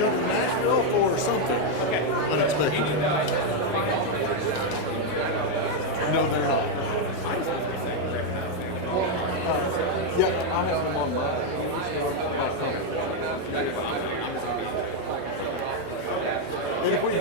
go to Nashville for something unexpected. No, they're not. Yeah, I have them on mine. And if we do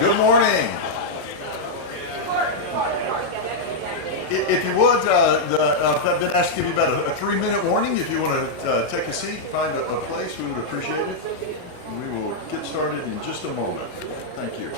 Good morning. If you would, I've been asked to give you about a 3-minute warning. If you want to take a seat, find a place, we would appreciate it. We will get started in just a moment. Thank you.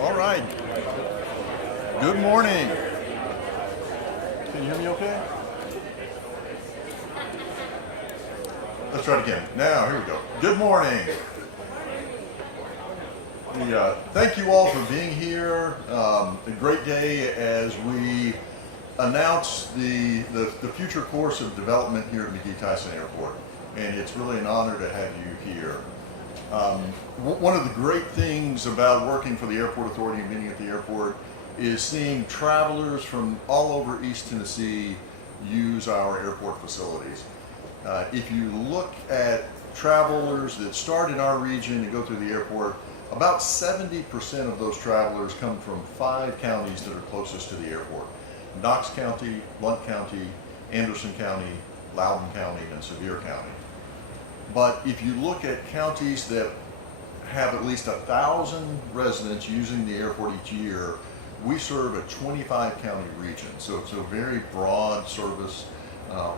All right. Good morning. Can you hear me okay? Let's try it again. Now, here we go. Good morning. Thank you all for being here. A great day as we announce the future course of development here at McGhee Tyson Airport. And it's really an honor to have you here. One of the great things about working for the Airport Authority and being at the airport is seeing travelers from all over East Tennessee use our airport facilities. If you look at travelers that start in our region and go through the airport, about 70% of those travelers come from 5 counties that are closest to the airport: Knox County, Blount County, Anderson County, Loudoun County, and Sevier County. But if you look at counties that have at least 1,000 residents using the airport each year, we serve a 25-county region. So it's a very broad service,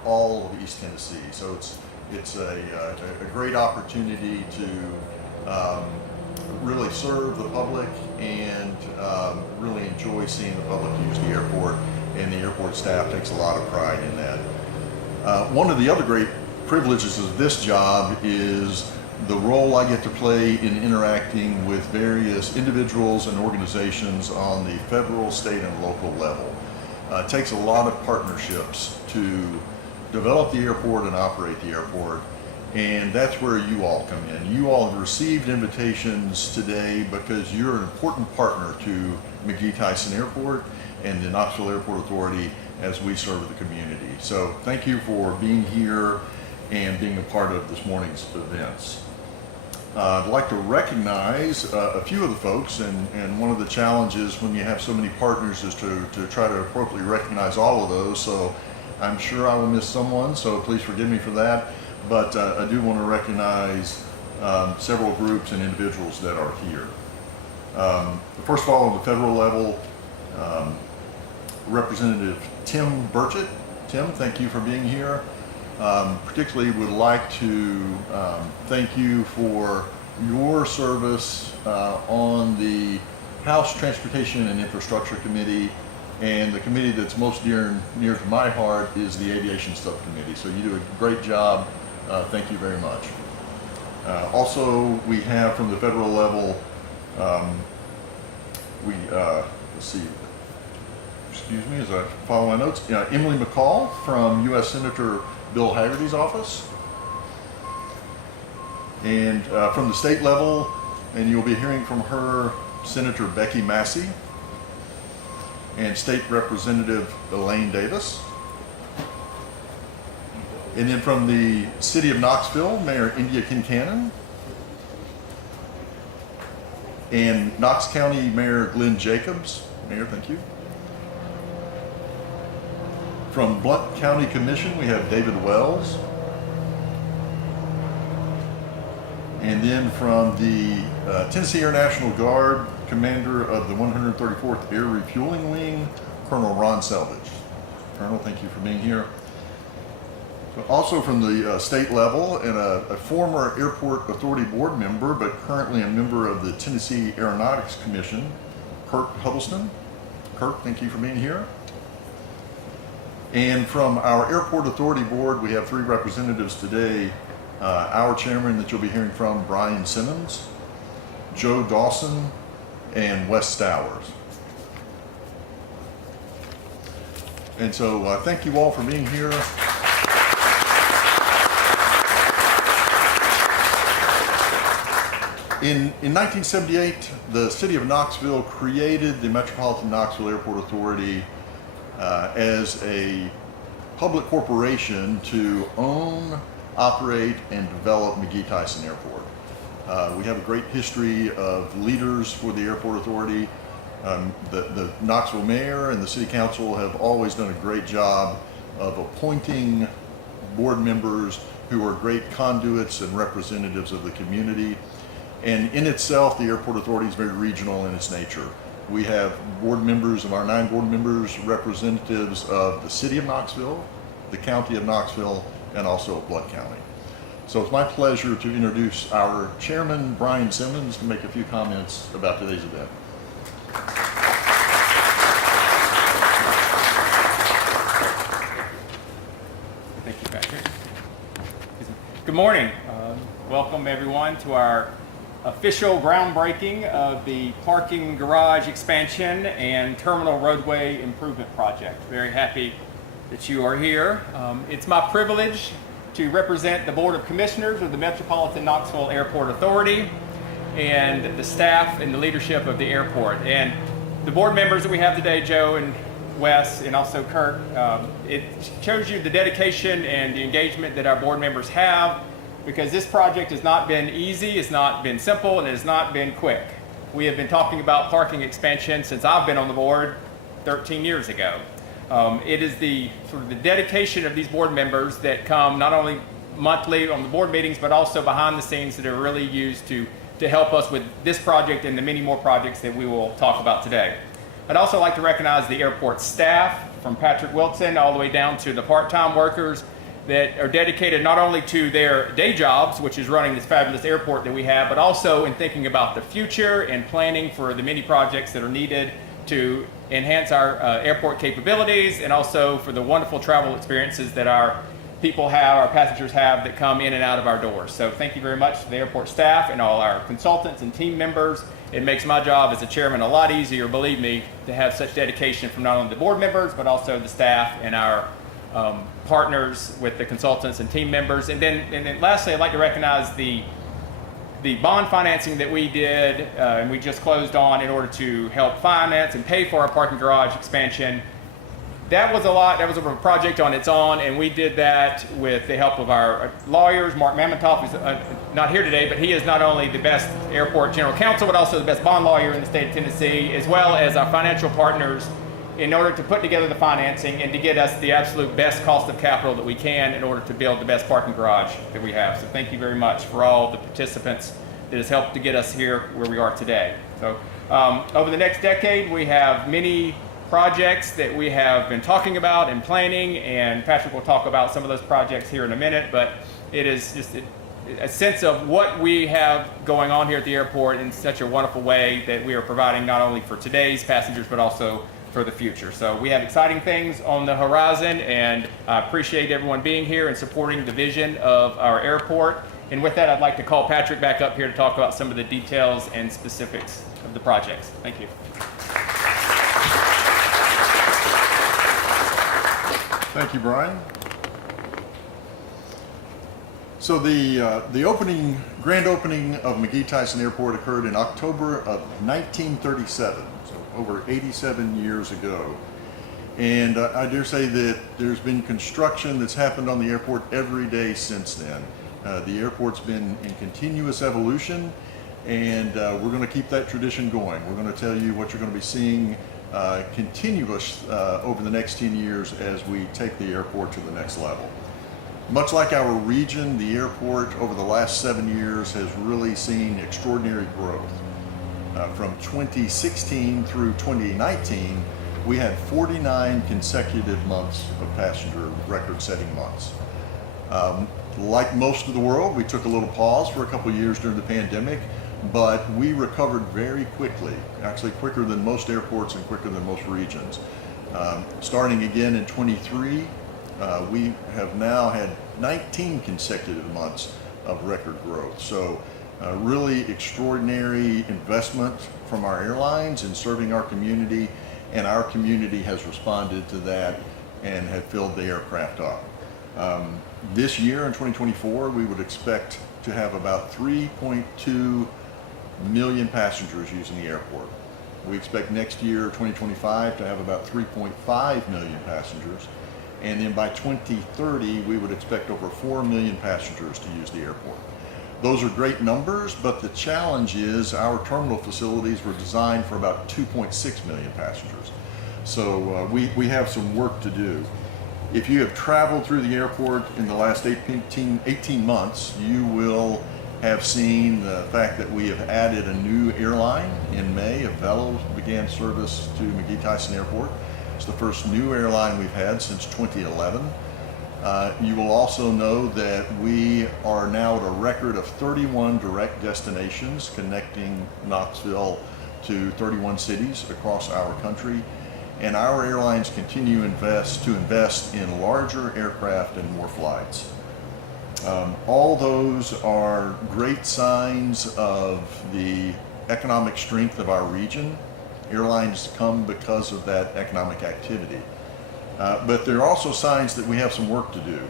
all of East Tennessee. So it's a great opportunity to really serve the public and really enjoy seeing the public use the airport, and the airport staff takes a lot of pride in that. One of the other great privileges of this job is the role I get to play in interacting with various individuals and organizations on the federal, state, and local level. It takes a lot of partnerships to develop the airport and operate the airport, and that's where you all come in. You all have received invitations today because you're an important partner to McGhee Tyson Airport and the Knoxville Airport Authority as we serve the community. So thank you for being here and being a part of this morning's events. I'd like to recognize a few of the folks, and one of the challenges when you have so many partners is to try to appropriately recognize all of those. So I'm sure I will miss someone, so please forgive me for that. But I do want to recognize several groups and individuals that are here. First of all, on the federal level, Representative Tim Burchett. Tim, thank you for being here. Particularly would like to thank you for your service on the House Transportation and Infrastructure Committee, and the committee that's most near to my heart is the Aviation Subcommittee. So you do a great job. Thank you very much. Also, we have from the federal level, let's see, excuse me as I follow my notes, Emily McCall from U.S. Senator Bill Haggerty's office. And from the state level, and you'll be hearing from her, Senator Becky Massey and State Representative Elaine Davis. And then from the City of Knoxville, Mayor India Kincannon. And Knox County Mayor Glenn Jacobs. Mayor, thank you. From Blount County Commission, we have David Wells. And then from the Tennessee Air National Guard, Commander of the 134th Air Refueling Wing, Colonel Ron Selvage. Colonel, thank you for being here. So also from the state level, and a former Airport Authority board member, but currently a member of the Tennessee Aeronautics Commission, Kirk Huddleston. Kirk, thank you for being here. And from our Airport Authority Board, we have 3 representatives today. Our chairman that you'll be hearing from, Brian Simmons, Joe Dawson, and Wes Stowers. And so thank you all for being here. In 1978, the City of Knoxville created the Metropolitan Knoxville Airport Authority as a public corporation to own, operate, and develop McGhee Tyson Airport. We have a great history of leaders for the Airport Authority. The Knoxville Mayor and the City Council have always done a great job of appointing board members who are great conduits and representatives of the community. And in itself, the Airport Authority is very regional in its nature. We have board members, of our 9 board members, representatives of the City of Knoxville, the County of Knoxville, and also Blount County. So it's my pleasure to introduce our chairman, Brian Simmons, to make a few comments about today's event. Thank you, Patrick. Good morning. Welcome everyone to our official groundbreaking of the parking garage expansion and terminal roadway improvement project. Very happy that you are here. It's my privilege to represent the Board of Commissioners of the Metropolitan Knoxville Airport Authority and the staff and the leadership of the airport. And the board members that we have today, Joe and Wes and also Kirk, it shows you the dedication and the engagement that our board members have, because this project has not been easy, it's not been simple, and it has not been quick. We have been talking about parking expansion since I've been on the board 13 years ago. It is the sort of the dedication of these board members that come not only monthly on the board meetings, but also behind the scenes that are really used to help us with this project and the many more projects that we will talk about today. I'd also like to recognize the airport staff, from Patrick Wilson all the way down to the part-time workers that are dedicated not only to their day jobs, which is running this fabulous airport that we have, but also in thinking about the future and planning for the many projects that are needed to enhance our airport capabilities, and also for the wonderful travel experiences that our people have, our passengers have, that come in and out of our doors. So thank you very much to the airport staff and all our consultants and team members. It makes my job as a chairman a lot easier, believe me, to have such dedication from not only the board members, but also the staff and our partners with the consultants and team members. And then lastly, I'd like to recognize the bond financing that we did and we just closed on in order to help finance and pay for our parking garage expansion. That was a lot. That was a project on its own, and we did that with the help of our lawyers. Mark Mamontoff is not here today, but he is not only the best airport general counsel, but also the best bond lawyer in the state of Tennessee, as well as our financial partners, in order to put together the financing and to get us the absolute best cost of capital that we can in order to build the best parking garage that we have. So thank you very much for all the participants that has helped to get us here where we are today. So over the next decade, we have many projects that we have been talking about and planning, and Patrick will talk about some of those projects here in a minute, but it is just a sense of what we have going on here at the airport in such a wonderful way that we are providing not only for today's passengers, but also for the future. So we have exciting things on the horizon, and I appreciate everyone being here and supporting the vision of our airport. And with that, I'd like to call Patrick back up here to talk about some of the details and specifics of the projects. Thank you. Thank you, Brian. So the grand opening of McGhee Tyson Airport occurred in October of 1937, so over 87 years ago. And I dare say that there's been construction that's happened on the airport every day since then. The airport's been in continuous evolution, and we're going to keep that tradition going. We're going to tell you what you're going to be seeing continuous over the next 10 years as we take the airport to the next level. Much like our region, the airport over the last 7 years has really seen extraordinary growth. From 2016 through 2019, we had 49 consecutive months of passenger record-setting months. Like most of the world, we took a little pause for a couple of years during the pandemic, but we recovered very quickly, actually quicker than most airports and quicker than most regions. Starting again in 23, we have now had 19 consecutive months of record growth. So really extraordinary investment from our airlines in serving our community, and our community has responded to that and have filled the aircraft up. This year in 2024, we would expect to have about 3.2 million passengers using the airport. We expect next year, 2025, to have about 3.5 million passengers. And then by 2030, we would expect over 4 million passengers to use the airport. Those are great numbers, but the challenge is our terminal facilities were designed for about 2.6 million passengers. So we have some work to do. If you have traveled through the airport in the last 18 months, you will have seen the fact that we have added a new airline in May. Avelo began service to McGhee Tyson Airport. It's the first new airline we've had since 2011. You will also know that we are now at a record of 31 direct destinations connecting Knoxville to 31 cities across our country. And our airlines continue to invest in larger aircraft and more flights. All those are great signs of the economic strength of our region. Airlines come because of that economic activity. But there are also signs that we have some work to do.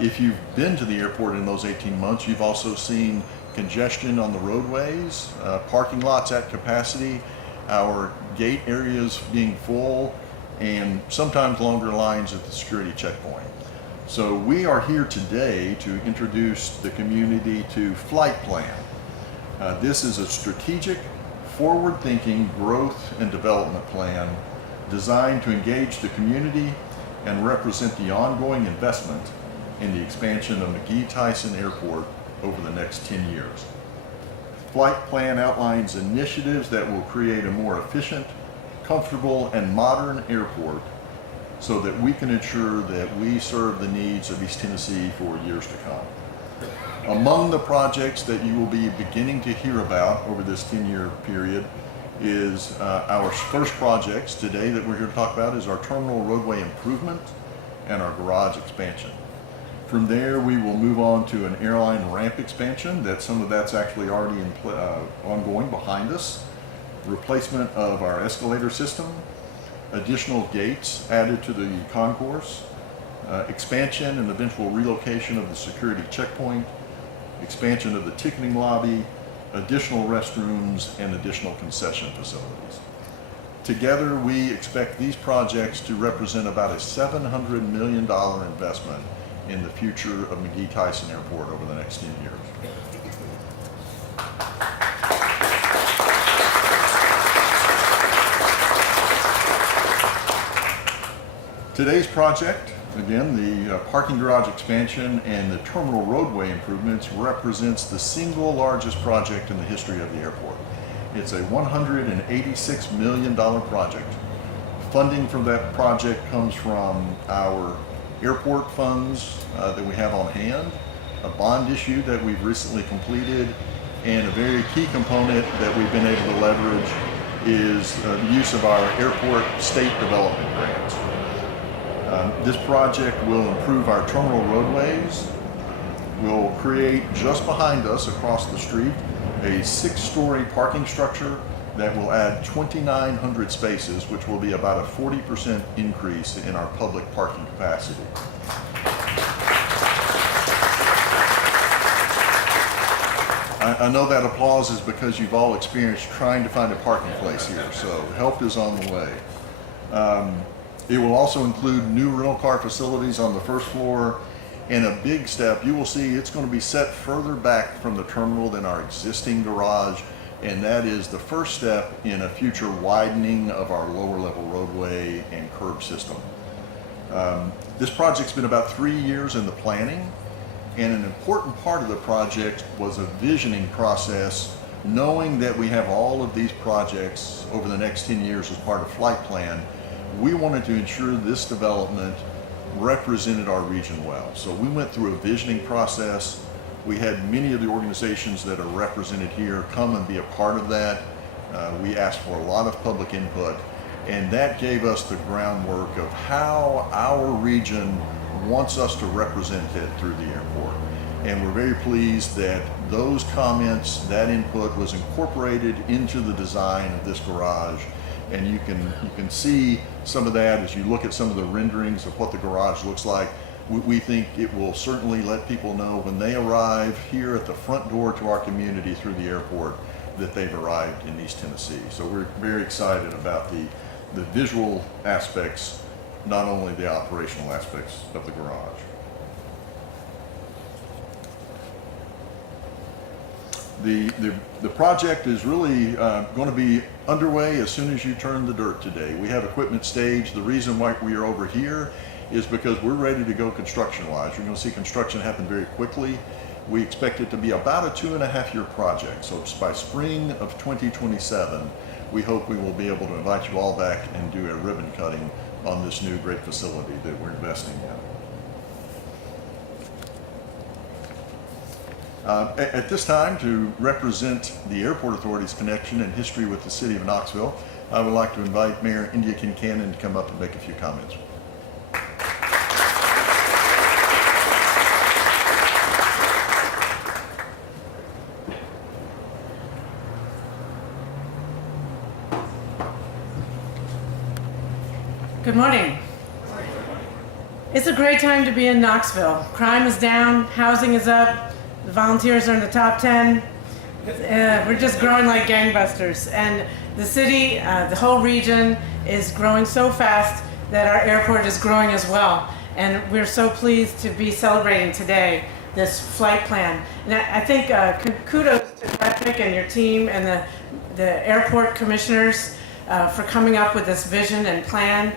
If you've been to the airport in those 18 months, you've also seen congestion on the roadways, parking lots at capacity, our gate areas being full, and sometimes longer lines at the security checkpoint. So we are here today to introduce the community to Flight Plan. This is a strategic, forward-thinking growth and development plan designed to engage the community and represent the ongoing investment in the expansion of McGhee Tyson Airport over the next 10 years. Flight Plan outlines initiatives that will create a more efficient, comfortable, and modern airport so that we can ensure that we serve the needs of East Tennessee for years to come. Among the projects that you will be beginning to hear about over this 10-year period is our first projects today that we're here to talk about is our terminal roadway improvement and our garage expansion. From there, we will move on to an airline ramp expansion. Some of that's actually already ongoing behind us. Replacement of our escalator system, additional gates added to the concourse, expansion and eventual relocation of the security checkpoint, expansion of the ticketing lobby, additional restrooms, and additional concession facilities. Together, we expect these projects to represent about a $700 million investment in the future of McGhee Tyson Airport over the next 10 years. Today's project, again, the parking garage expansion and the terminal roadway improvements, represents the single largest project in the history of the airport. It's a $186 million project. Funding for that project comes from our airport funds that we have on hand, a bond issue that we've recently completed, and a very key component that we've been able to leverage is the use of our airport state development grants. This project will improve our terminal roadways, will create just behind us across the street a 6-story parking structure that will add 2,900 spaces, which will be about a 40% increase in our public parking capacity. I know that applause is because you've all experienced trying to find a parking place here, so help is on the way. It will also include new rental car facilities on the first floor, and a big step, you will see it's going to be set further back from the terminal than our existing garage, and that is the first step in a future widening of our lower level roadway and curb system. This project's been about 3 years in the planning, and an important part of the project was a visioning process, knowing that we have all of these projects over the next 10 years as part of flight plan. We wanted to ensure this development represented our region well. So we went through a visioning process. We had many of the organizations that are represented here come and be a part of that. We asked for a lot of public input, and that gave us the groundwork of how our region wants us to represent it through the airport. And we're very pleased that those comments, that input was incorporated into the design of this garage. And you can see some of that as you look at some of the renderings of what the garage looks like. We think it will certainly let people know when they arrive here at the front door to our community through the airport that they've arrived in East Tennessee. So we're very excited about the visual aspects, not only the operational aspects of the garage. The project is really going to be underway as soon as you turn the dirt today. We have equipment staged. The reason why we are over here is because we're ready to go construction-wise. You're going to see construction happen very quickly. We expect it to be about a 2.5-year project. So by spring of 2027, we hope we will be able to invite you all back and do a ribbon cutting on this new great facility that we're investing in. At this time, to represent the Airport Authority's connection and history with the city of Knoxville, I would like to invite Mayor India Kincannon to come up and make a few comments. Good morning. It's a great time to be in Knoxville. Crime is down, housing is up, the volunteers are in the top 10. We're just growing like gangbusters. And the city, the whole region is growing so fast that our airport is growing as well. And we're so pleased to be celebrating today this flight plan. And I think kudos to Patrick and your team and the airport commissioners for coming up with this vision and plan.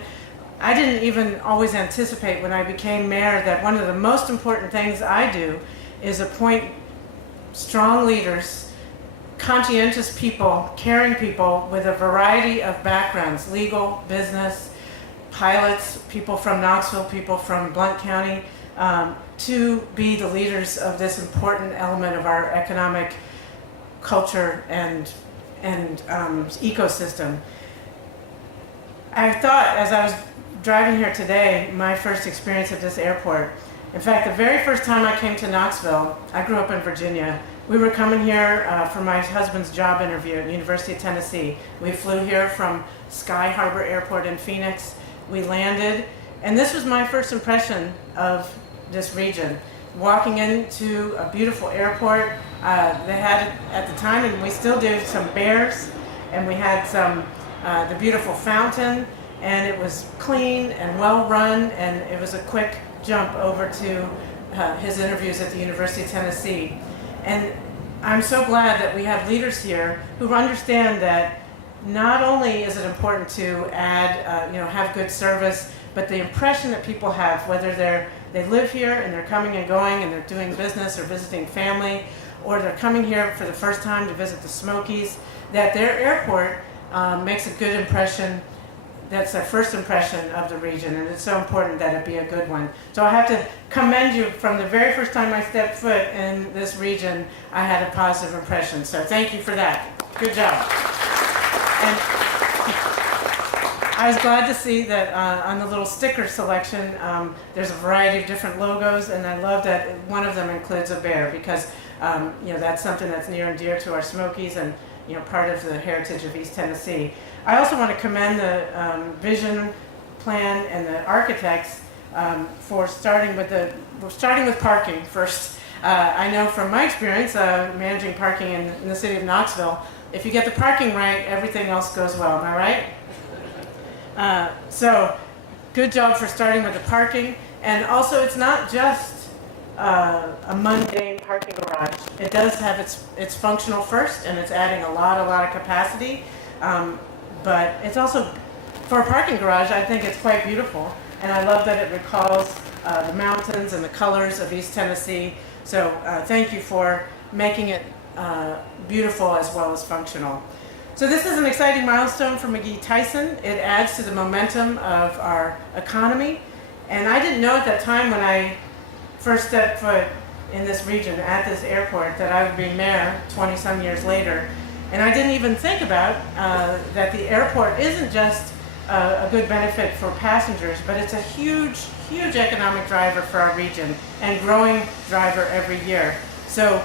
I didn't even always anticipate when I became mayor that one of the most important things I do is appoint strong leaders, conscientious people, caring people with a variety of backgrounds, legal, business, pilots, people from Knoxville, people from Blount County, to be the leaders of this important element of our economic culture and ecosystem. I thought as I was driving here today, my first experience at this airport, In fact, the very first time I came to Knoxville, I grew up in Virginia. We were coming here for my husband's job interview at the University of Tennessee. We flew here from Sky Harbor Airport in Phoenix. We landed, and this was my first impression of this region. Walking into a beautiful airport, they had at the time, and we still do, some bears, and we had some the beautiful fountain, and it was clean and well run, and it was a quick jump over to his interviews at the University of Tennessee. And I'm so glad that we have leaders here who understand that not only is it important to add, have good service, but the impression that people have, whether they live here and they're coming and going and they're doing business or visiting family, or they're coming here for the first time to visit the Smokies, that their airport makes a good impression. That's their first impression of the region, and it's so important that it be a good one. So I have to commend you. From the very first time I stepped foot in this region, I had a positive impression. So thank you for that. Good job. And I was glad to see that on the little sticker selection, there's a variety of different logos, and I love that one of them includes a bear, because that's something that's near and dear to our Smokies, and part of the heritage of East Tennessee. I also want to commend the vision plan and the architects for starting with parking first. I know from my experience managing parking in the city of Knoxville, if you get the parking right, everything else goes well. Am I right? So, good job for starting with the parking. And also, it's not just a mundane parking garage. It does have its functional first, and it's adding a lot of capacity. But it's also, for a parking garage, I think it's quite beautiful. And I love that it recalls the mountains and the colors of East Tennessee. So thank you for making it beautiful as well as functional. So this is an exciting milestone for McGhee Tyson. It adds to the momentum of our economy. And I didn't know at that time, when I first stepped foot in this region at this airport, that I would be mayor 20-some years later. And I didn't even think about that the airport isn't just a good benefit for passengers, but it's a huge economic driver for our region, and growing driver every year. So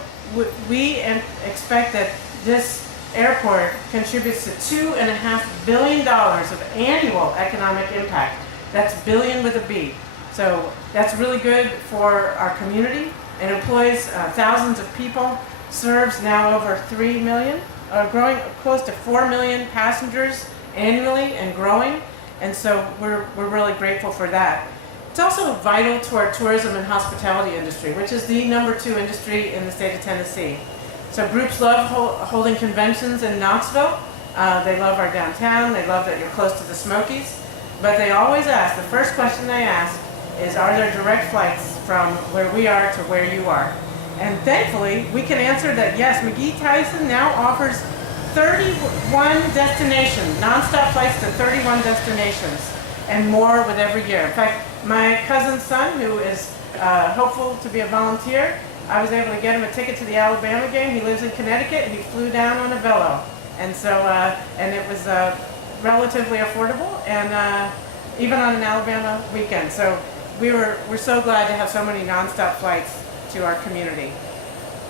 we expect that this airport contributes to $2.5 billion of annual economic impact. That's billion with a B. So that's really good for our community. It employs thousands of people, serves now over 3 million. Growing close to 4 million passengers annually and growing, and so we're really grateful for that. It's also vital to our tourism and hospitality industry, which is the #2 industry in the state of Tennessee. So groups love holding conventions in Knoxville. They love our downtown. They love that you're close to the Smokies. But they always ask, the first question they ask is, are there direct flights from where we are to where you are? And thankfully, we can answer that yes, McGhee Tyson now offers 31 destinations, nonstop flights to 31 destinations, and more with every year. In fact, my cousin's son, who is hopeful to be a volunteer, I was able to get him a ticket to the Alabama game. He lives in Connecticut, and he flew down on a velo. And so, and it was relatively affordable, and even on an Alabama weekend. So we're so glad to have so many nonstop flights to our community.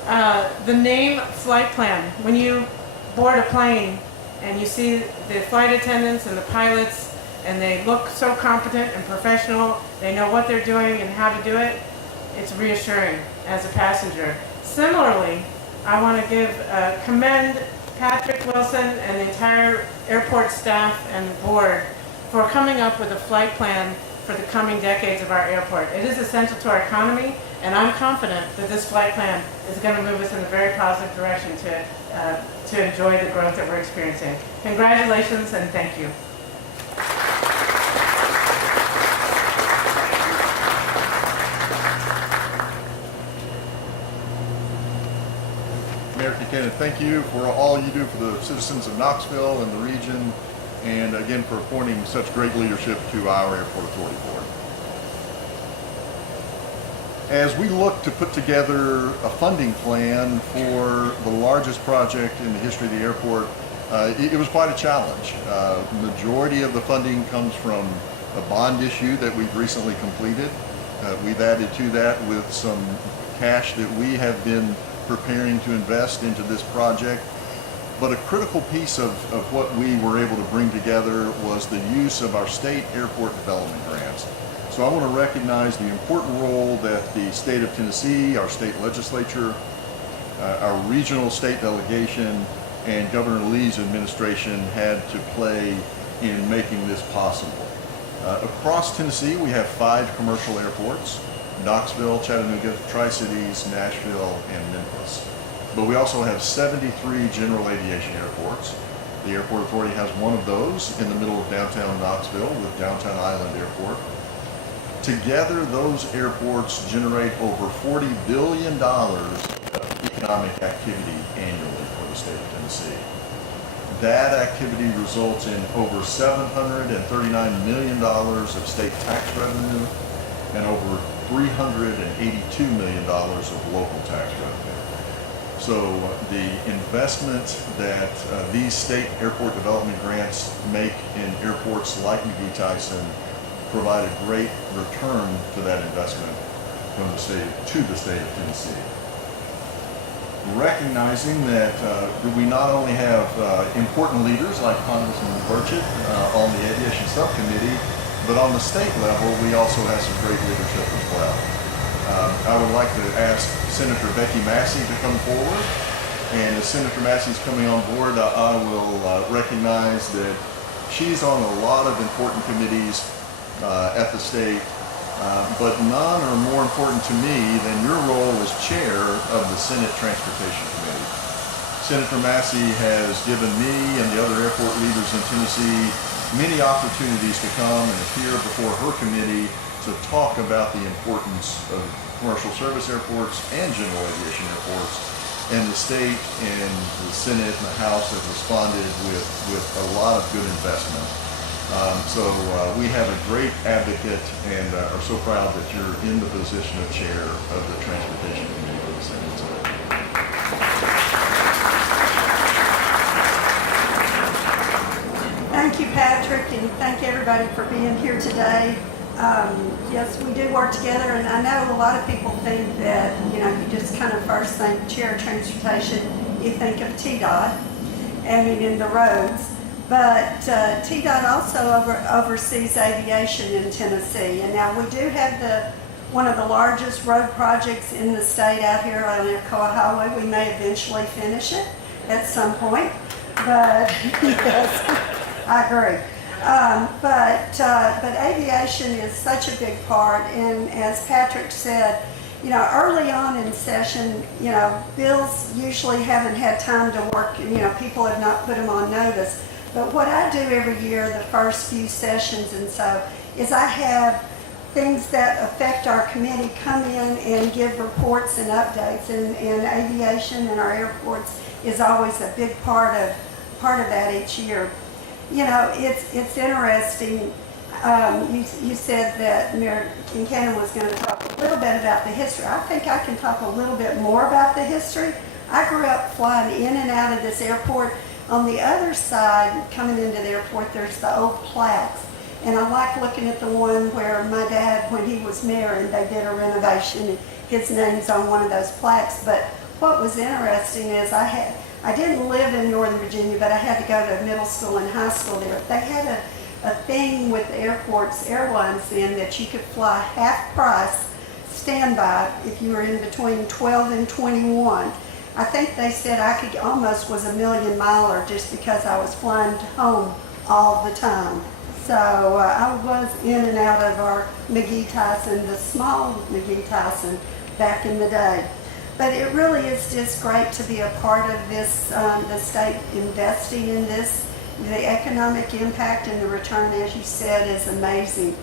The name flight plan. When you board a plane and you see the flight attendants and the pilots, and they look so competent and professional, they know what they're doing and how to do it, it's reassuring as a passenger. Similarly, I want to commend Patrick Wilson and the entire airport staff and board for coming up with a flight plan for the coming decades of our airport. It is essential to our economy, and I'm confident that this flight plan is going to move us in a very positive direction to enjoy the growth that we're experiencing. Congratulations, and thank you. Mayor Buchanan, thank you for all you do for the citizens of Knoxville and the region, and again for appointing such great leadership to our Airport Authority Board. As we look to put together a funding plan for the largest project in the history of the airport, it was quite a challenge. Majority of the funding comes from a bond issue that we've recently completed. We've added to that with some cash that we have been preparing to invest into this project. But a critical piece of what we were able to bring together was the use of our state airport development grants. So I want to recognize the important role that the state of Tennessee, our state legislature, our regional state delegation, and Governor Lee's administration had to play in making this possible. Across Tennessee, we have 5 commercial airports: Knoxville, Chattanooga, Tri-Cities, Nashville, and Memphis. But we also have 73 general aviation airports. The Airport Authority has one of those in the middle of downtown Knoxville with Downtown Island Airport. Together, those airports generate over $40 billion of economic activity annually for the state of Tennessee. That activity results in over $739 million of state tax revenue and over $382 million of local tax revenue. So the investment that these state airport development grants make in airports like McGhee Tyson provide a great return to that investment from the state to the state of Tennessee. Recognizing that we not only have important leaders like Congressman Burchett on the aviation subcommittee, but on the state level, we also have some great leadership as well. I would like to ask Senator Becky Massey to come forward. And as Senator Massey's coming on board, I will recognize that she's on a lot of important committees at the state, but none are more important to me than your role as chair of the Senate Transportation Committee. Senator Massey has given me and the other airport leaders in Tennessee many opportunities to come and appear before her committee to talk about the importance of commercial service airports and general aviation airports. And the state and the Senate and the House have responded with a lot of good investment. So we have a great advocate and are so proud that you're in the position of chair of the Transportation Committee for the Senate. So, thank you, Patrick, and thank everybody for being here today. Yes, we do work together, and I know a lot of people think that, you just kind of first think chair of transportation, you think of TDOT, in the roads. But TDOT also oversees aviation in Tennessee. And now we do have one of the largest road projects in the state out here on Alcoa Highway. We may eventually finish it at some point, but yes, I agree. But aviation is such a big part, and as Patrick said, early on in session, bills usually haven't had time to work, people have not put them on notice. But what I do every year, the first few sessions is I have things that affect our committee come in and give reports and updates, and aviation and our airports is always a big part of that each year. It's interesting. You said that Mayor Kincannon was going to talk a little bit about the history. I think I can talk a little bit more about the history. I grew up flying in and out of this airport. On the other side, coming into the airport, there's the old plaques. And I like looking at the one where my dad, when he was mayor, and they did a renovation, and his name's on one of those plaques. But what was interesting is I didn't live in Northern Virginia, but I had to go to middle school and high school there. They had a thing with airlines then, that you could fly half price standby if you were in between 12 and 21. I think they said I was a million miler just because I was flying home all the time. So I was in and out of our McGhee Tyson, the small McGhee Tyson, back in the day. But it really is just great to be a part of this, the state investing in this. The economic impact and the return, as you said, is amazing.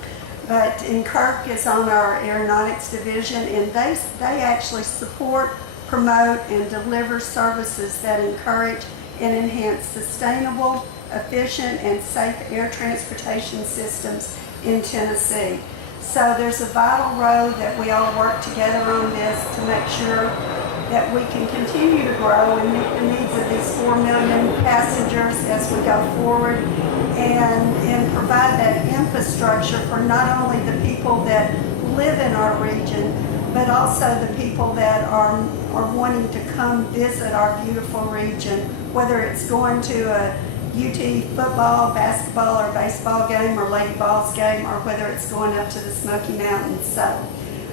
But Kirk is on our aeronautics division, and they actually support, promote, and deliver services that encourage and enhance sustainable, efficient, and safe air transportation systems in Tennessee. So there's a vital role that we all work together on this to make sure that we can continue to grow and meet the needs of these 4 million passengers as we go forward, and provide that infrastructure for not only the people that live in our region, but also the people that are wanting to come visit our beautiful region, whether it's going to a UT football, basketball, or baseball game, or Lady Vols game, or whether it's going up to the Smoky Mountains. So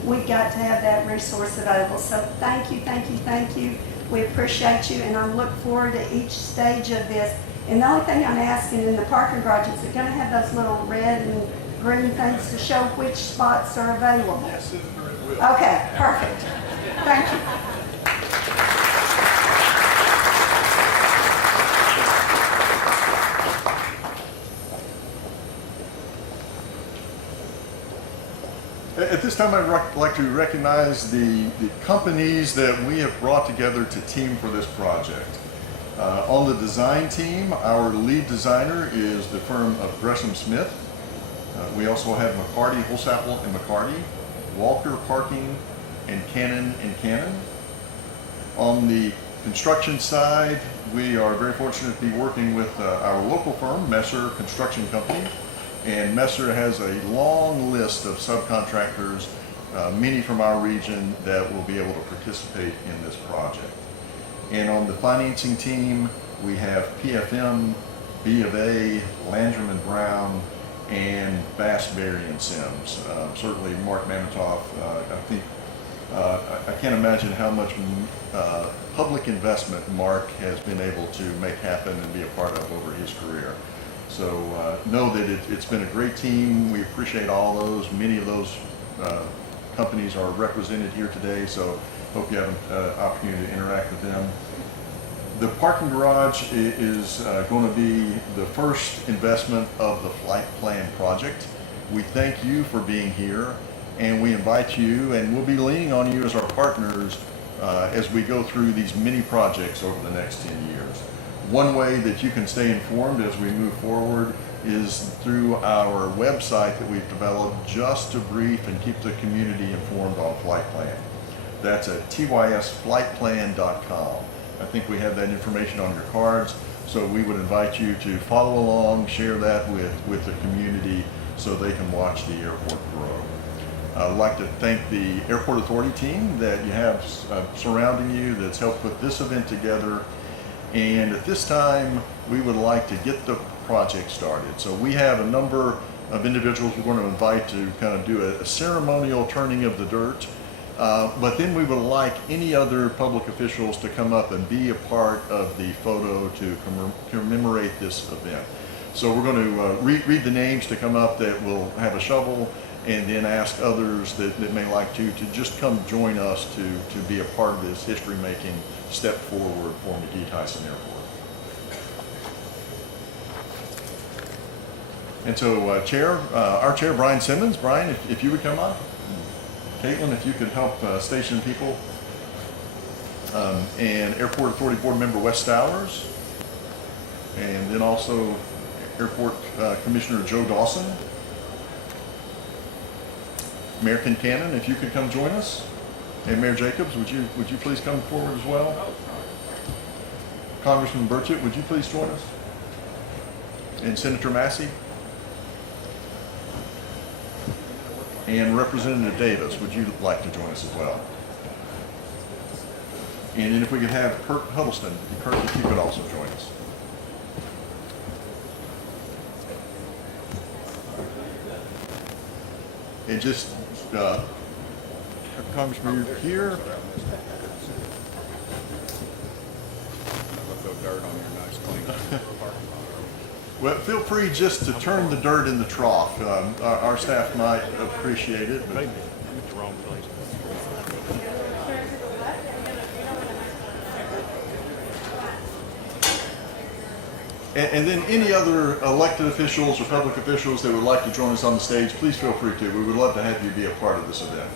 we've got to have that resource available. So thank you, thank you, thank you. We appreciate you, and I look forward to each stage of this. And the only thing I'm asking in the parking garage, is it going to have those little red and green things to show which spots are available? Yes, it will. Okay, perfect. Thank you. At this time, I'd like to recognize the companies that we have brought together to team for this project. On the design team, our lead designer is the firm of Gresham Smith. We also have McCarty, Holsapple and McCarty, Walker Parking, and Cannon and Cannon. On the construction side, we are very fortunate to be working with our local firm, Messer Construction Company. And Messer has a long list of subcontractors, many from our region, that will be able to participate in this project. And on the financing team, we have PFM, B of A, Landrum and Brown, and Bass, Berry and Sims. Certainly Mark Mamatoff, I can't imagine how much public investment Mark has been able to make happen and be a part of over his career. So know that it's been a great team. We appreciate all those. Many of those companies are represented here today, so hope you have an opportunity to interact with them. The parking garage is going to be the first investment of the flight plan project. We thank you for being here, and we invite you, and we'll be leaning on you as our partners as we go through these many projects over the next 10 years. One way that you can stay informed as we move forward is through our website that we've developed just to brief and keep the community informed on Flight Plan. That's at tysflightplan.com. I think we have that information on your cards, so we would invite you to follow along, share that with the community so they can watch the airport grow. I'd like to thank the Airport Authority team that you have surrounding you that's helped put this event together. And at this time, we would like to get the project started. So we have a number of individuals we're going to invite to kind of do a ceremonial turning of the dirt. But then we would like any other public officials to come up and be a part of the photo to commemorate this event. So we're going to read the names to come up that will have a shovel, and then ask others that may like to just come join us to be a part of this history-making step forward for McGhee Tyson Airport. And so our chair, Brian Simmons. Brian, if you would come up. Caitlin, if you could help station people. And Airport Authority Board Member Wes Stowers. And then also Airport Commissioner Joe Dawson. Mayor Kincannon, if you could come join us. And Mayor Jacobs, would you please come forward as well? Congressman Burchett, would you please join us? And Senator Massey? And Representative Davis, would you like to join us as well? And then if we could have Kirk Huddleston, Kirk, if you could also join us. And just, Congressman, you're here. Well, feel free just to turn the dirt in the trough. Our staff might appreciate it. But... And then any other elected officials or public officials that would like to join us on the stage, please feel free to. We would love to have you be a part of this event.